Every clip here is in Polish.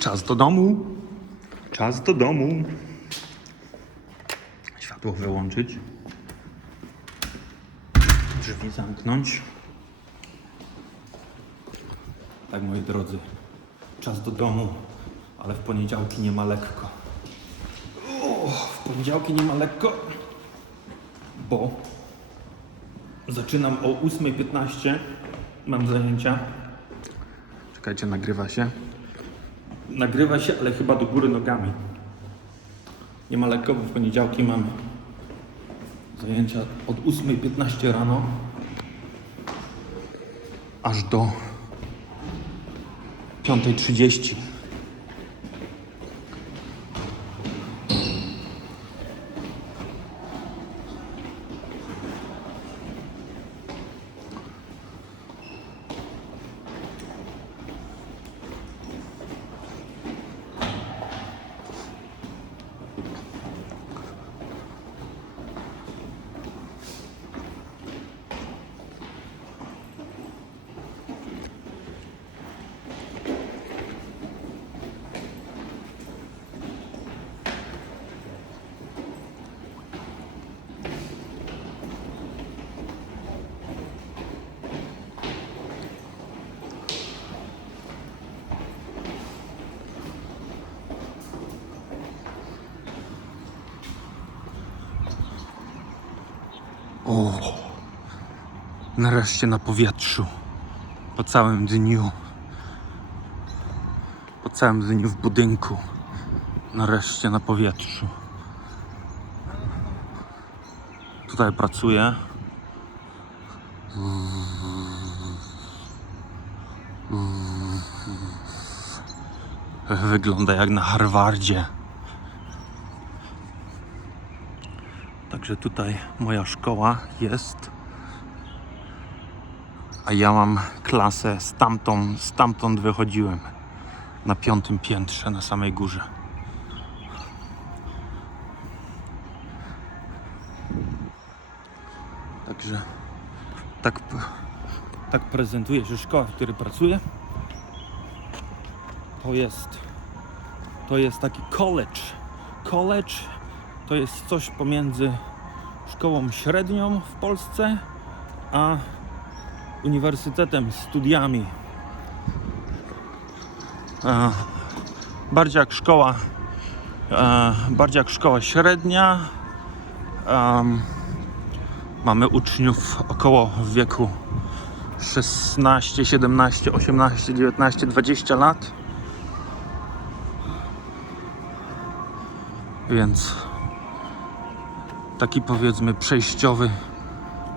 Czas do domu. Czas do domu. Światło wyłączyć. Drzwi zamknąć. Tak, moi drodzy. Czas do domu, ale w poniedziałki nie ma lekko. O, w poniedziałki nie ma lekko, bo zaczynam o 8.15. Mam zajęcia. Czekajcie, nagrywa się. Nagrywa się, ale chyba do góry nogami. Nie ma lekko, bo w poniedziałki mam zajęcia od 8.15 rano aż do 5.30. nareszcie na powietrzu. Po całym dniu. Po całym dniu w budynku. Nareszcie na powietrzu. Tutaj pracuję. Wygląda jak na Harvardzie. Także tutaj moja szkoła jest. A ja mam klasę stamtąd, stamtąd wychodziłem. Na piątym piętrze, na samej górze. Także tak, tak prezentuje się szkoła, w której pracuję. To jest, to jest taki college. College to jest coś pomiędzy szkołą średnią w Polsce a uniwersytetem, studiami. E, bardziej jak szkoła, e, bardziej jak szkoła średnia. Mamy uczniów około wieku 16, 17, 18, 19, 20 lat. Więc taki powiedzmy przejściowy,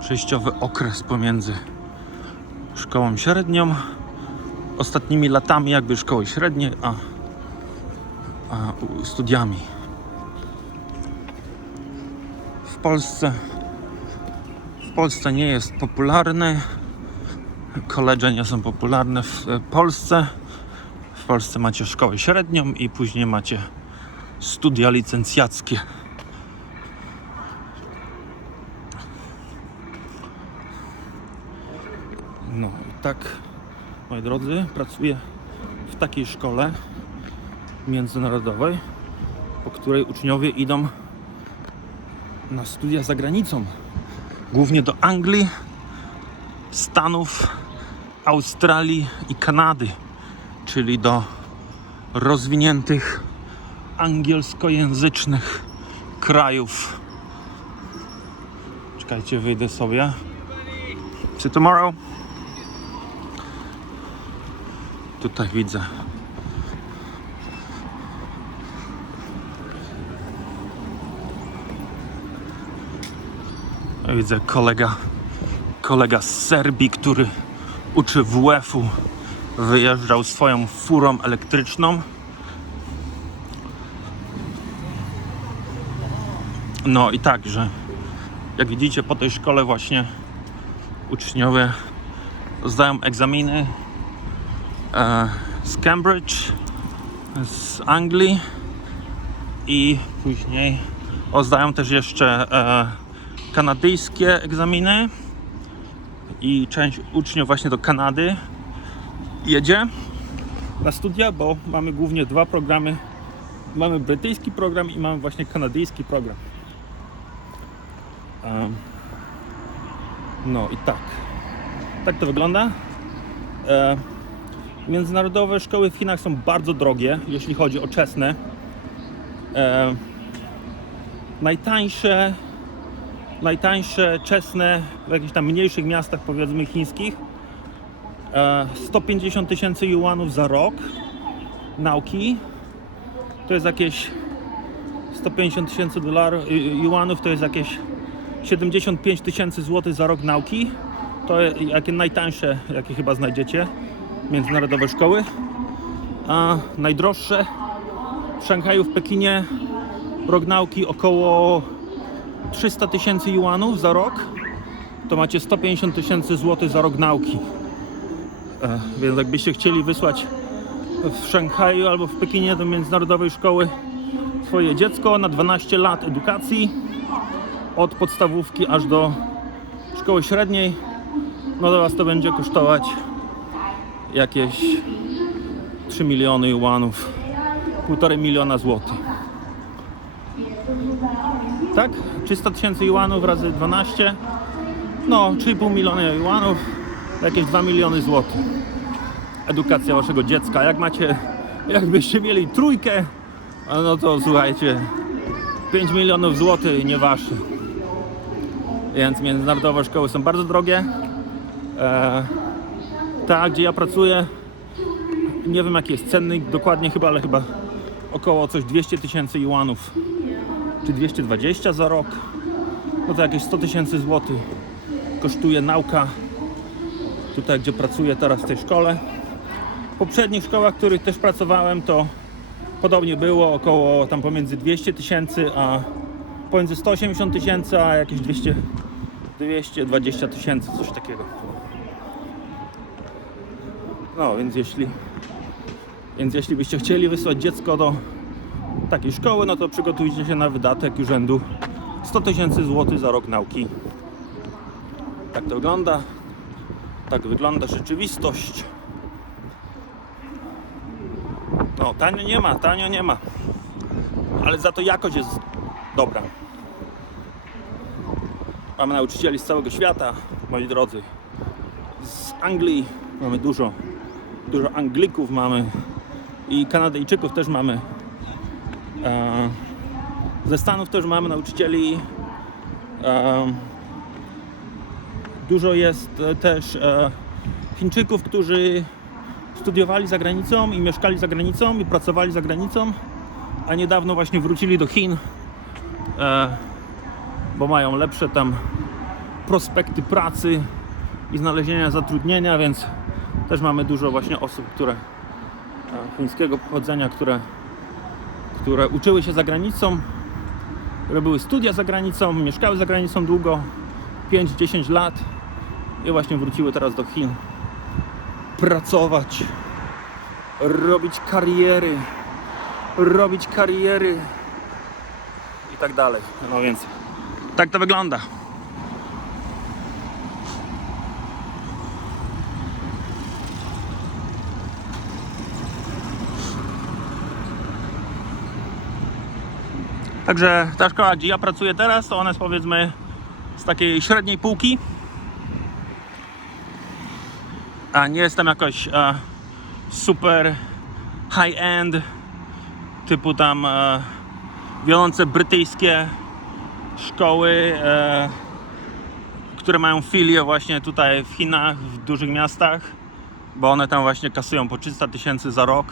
przejściowy okres pomiędzy szkołą średnią, ostatnimi latami jakby szkoły średniej, a, a studiami. W Polsce w Polsce nie jest popularny. Koledże nie są popularne w e, Polsce. W Polsce macie szkołę średnią i później macie studia licencjackie. No i tak, moi drodzy, pracuję w takiej szkole międzynarodowej, po której uczniowie idą na studia za granicą. Głównie do Anglii, Stanów, Australii i Kanady, czyli do rozwiniętych angielskojęzycznych krajów. Czekajcie, wyjdę sobie. See you tomorrow. Tutaj widzę. Widzę kolega, kolega z Serbii, który uczy WF-u. Wyjeżdżał swoją furą elektryczną. No i tak, że jak widzicie po tej szkole właśnie uczniowie zdają egzaminy z Cambridge, z Anglii i później o, zdają też jeszcze e, kanadyjskie egzaminy i część uczniów właśnie do Kanady jedzie na studia, bo mamy głównie dwa programy. Mamy brytyjski program i mamy właśnie kanadyjski program. Em, no i tak. Tak to wygląda. Międzynarodowe szkoły w Chinach są bardzo drogie, jeśli chodzi o czesne. E, najtańsze, najtańsze czesne w jakichś tam mniejszych miastach, powiedzmy chińskich, e, 150 tysięcy juanów za rok nauki. To jest jakieś 150 tysięcy dolarów, y, juanów, to jest jakieś 75 tysięcy złotych za rok nauki. To jakie najtańsze, jakie chyba znajdziecie, międzynarodowe szkoły. A najdroższe w Szanghaju, w Pekinie rok nauki około 300 tysięcy juanów za rok. To macie 150 tysięcy złotych za rok nauki. E, więc jakbyście chcieli wysłać w Szanghaju albo w Pekinie do międzynarodowej szkoły swoje dziecko na 12 lat edukacji od podstawówki aż do szkoły średniej, no to was to będzie kosztować jakieś 3 miliony juanów, 1,5 miliona złotych. Tak? 300 tysięcy juanów razy 12, no 3,5 miliona juanów, jakieś 2 miliony złotych. Edukacja waszego dziecka. Jak macie, jakbyście mieli trójkę, no to słuchajcie, 5 milionów złotych nie wasze. Więc międzynarodowe szkoły są bardzo drogie. E, ta, gdzie ja pracuję, nie wiem jaki jest cennik dokładnie chyba, ale chyba około coś 200 tysięcy juanów, czy 220 za rok. No to jakieś 100 tysięcy złotych kosztuje nauka tutaj, gdzie pracuję teraz w tej szkole. W poprzednich szkołach, w których też pracowałem, to podobnie było, około tam pomiędzy 200 tysięcy, a pomiędzy 180 tysięcy, a jakieś 200, 220 tysięcy, coś takiego. No, więc jeśli, więc jeśli byście chcieli wysłać dziecko do takiej szkoły, no to przygotujcie się na wydatek urzędu 100 tysięcy złotych za rok nauki. Tak to wygląda. Tak wygląda rzeczywistość. No, tanio nie ma, tanio nie ma. Ale za to jakość jest dobra. Mamy nauczycieli z całego świata, moi drodzy. Z Anglii mamy dużo, dużo Anglików mamy i Kanadyjczyków też mamy. E, ze Stanów też mamy nauczycieli. E, dużo jest e, też e, Chińczyków, którzy studiowali za granicą i mieszkali za granicą i pracowali za granicą, a niedawno właśnie wrócili do Chin, e, bo mają lepsze tam prospekty pracy i znalezienia zatrudnienia, więc też mamy dużo właśnie osób, które e, chińskiego pochodzenia, które, które uczyły się za granicą, robiły studia za granicą, mieszkały za granicą długo, 5-10 lat i właśnie wróciły teraz do Chin pracować, robić kariery, robić kariery i tak dalej. No więc tak to wygląda. Także ta szkoła, gdzie ja pracuję teraz, to ona jest powiedzmy z takiej średniej półki. A nie jestem jakoś e, super high-end, typu tam e, wiodące brytyjskie szkoły, e, które mają filię właśnie tutaj w Chinach, w dużych miastach, bo one tam właśnie kasują po 300 tysięcy za rok.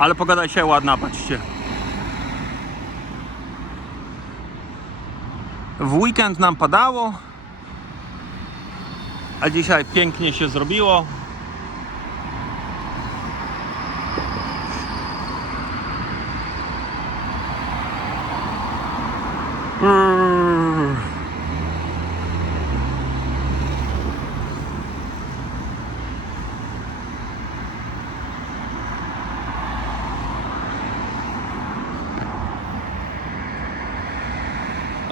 Ale pogadaj się ładna, patrzcie. W weekend nam padało, a dzisiaj pięknie się zrobiło.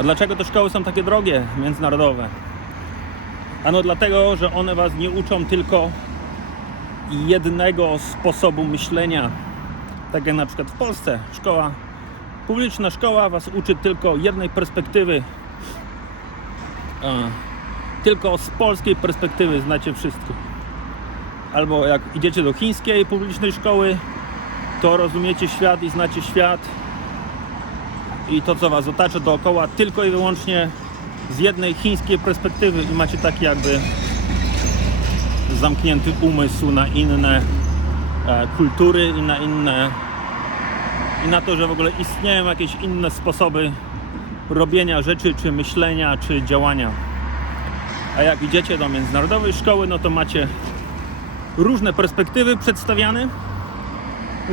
Dlaczego te szkoły są takie drogie, międzynarodowe? Ano dlatego, że one was nie uczą tylko jednego sposobu myślenia. Tak jak na przykład w Polsce szkoła, publiczna szkoła was uczy tylko jednej perspektywy. Tylko z polskiej perspektywy znacie wszystko. Albo jak idziecie do chińskiej publicznej szkoły, to rozumiecie świat i znacie świat i to, co was otacza dookoła, tylko i wyłącznie z jednej chińskiej perspektywy i macie taki jakby zamknięty umysł na inne e, kultury i na inne i na to, że w ogóle istnieją jakieś inne sposoby robienia rzeczy, czy myślenia, czy działania. A jak idziecie do międzynarodowej szkoły, no to macie różne perspektywy przedstawiane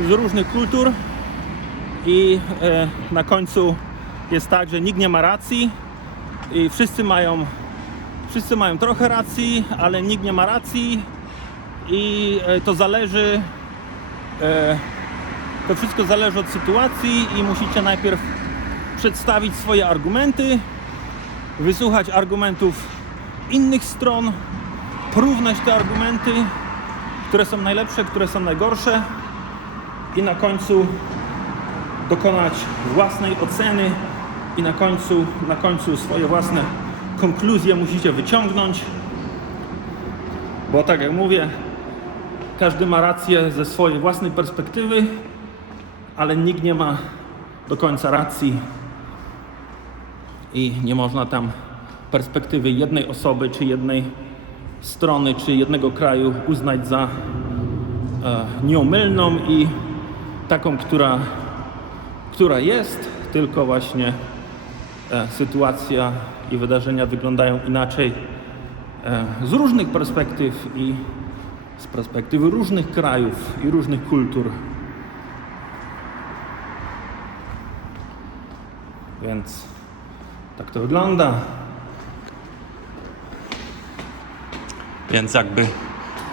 z różnych kultur i e, na końcu jest tak, że nikt nie ma racji i wszyscy mają wszyscy mają trochę racji, ale nikt nie ma racji. I e, to zależy e, to wszystko zależy od sytuacji i musicie najpierw przedstawić swoje argumenty, wysłuchać argumentów innych stron, porównać te argumenty, które są najlepsze, które są najgorsze i na końcu dokonać własnej oceny i na końcu, na końcu swoje własne konkluzje musicie wyciągnąć. Bo tak jak mówię, każdy ma rację ze swojej własnej perspektywy, ale nikt nie ma do końca racji i nie można tam perspektywy jednej osoby, czy jednej strony, czy jednego kraju uznać za e, nieomylną i taką, która, która jest, tylko właśnie e, sytuacja i wydarzenia wyglądają inaczej e, z różnych perspektyw i z perspektywy różnych krajów i różnych kultur. Więc tak to wygląda. Więc jakby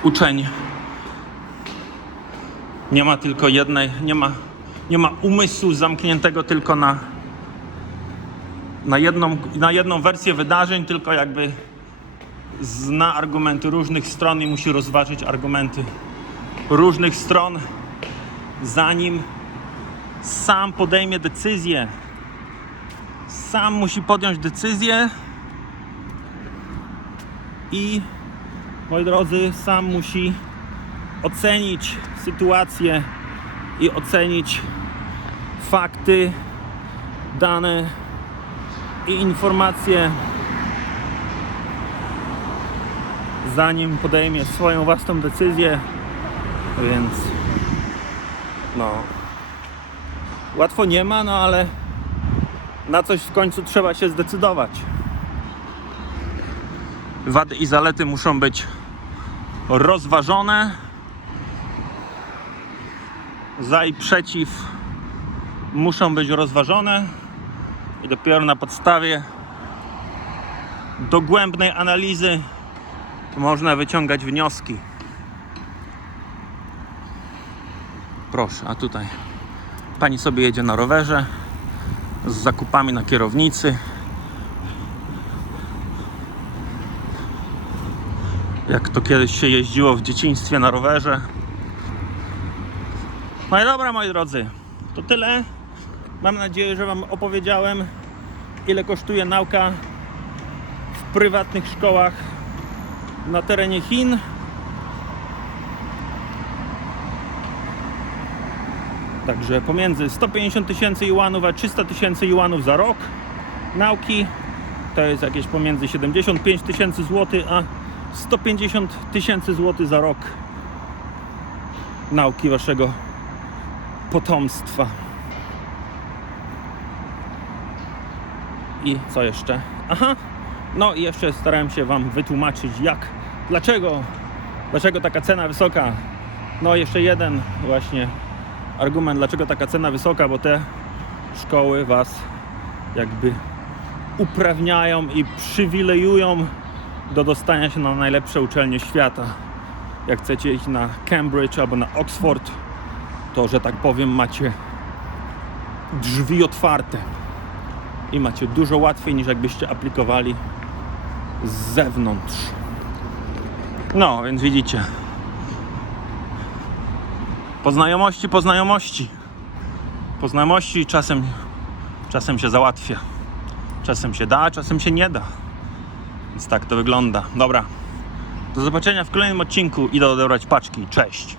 uczeń nie ma tylko jednej, nie ma, nie ma umysłu zamkniętego tylko na, na, jedną, na jedną wersję wydarzeń, tylko jakby zna argumenty różnych stron i musi rozważyć argumenty różnych stron, zanim sam podejmie decyzję. Sam musi podjąć decyzję i moi drodzy, sam musi ocenić sytuację i ocenić fakty, dane i informacje, zanim podejmie swoją własną decyzję. Więc no łatwo nie ma, no ale na coś w końcu trzeba się zdecydować. Wady i zalety muszą być rozważone. Za i przeciw muszą być rozważone i dopiero na podstawie dogłębnej analizy można wyciągać wnioski. Proszę, a tutaj pani sobie jedzie na rowerze z zakupami na kierownicy. jak to kiedyś się jeździło w dzieciństwie na rowerze. No i dobra, moi drodzy, to tyle. Mam nadzieję, że Wam opowiedziałem, ile kosztuje nauka w prywatnych szkołach na terenie Chin. Także pomiędzy 150 tysięcy juanów a 300 tysięcy juanów za rok nauki to jest jakieś pomiędzy 75 tysięcy złotych a 150 tysięcy złotych za rok nauki waszego potomstwa. I co jeszcze? Aha, no i jeszcze starałem się wam wytłumaczyć jak, dlaczego, dlaczego taka cena wysoka. No jeszcze jeden właśnie argument, dlaczego taka cena wysoka, bo te szkoły was jakby uprawniają i przywilejują do dostania się na najlepsze uczelnie świata. Jak chcecie iść na Cambridge albo na Oxford, to że tak powiem macie drzwi otwarte i macie dużo łatwiej niż jakbyście aplikowali z zewnątrz. No, więc widzicie. Po znajomości, po znajomości. Po znajomości czasem, czasem się załatwia. Czasem się da, czasem się nie da. Więc tak to wygląda. Dobra. Do zobaczenia w kolejnym odcinku. Idę odebrać paczki. Cześć.